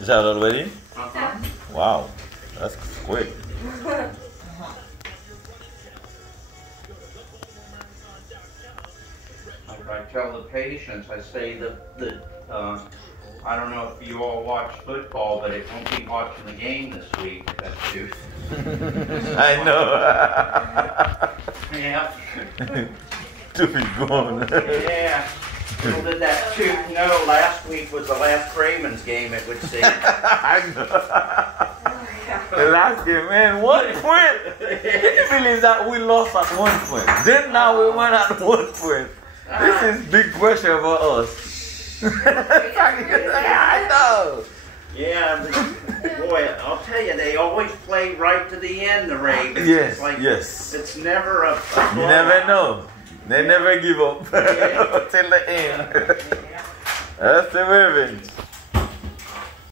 Is that already? Uh-huh. Wow, that's quick. I tell the patients, I say that I don't know if you all watch football, but it won't be watching the game this week. That's you. I know. Yeah. To be gone. Yeah. People did that too. No, last week was the last Raymond's game, it would seem. I know. The last game, man, 1 point. Can you believe that we lost at 1 point? Then now we won at 1 point. This is big pressure for us. I know. Yeah, but boy, I'll tell you, they always play right to the end, the Ravens. Yes, it's like, yes. It's never a You never know. They never give up Yeah. till the end. That's the Ravens.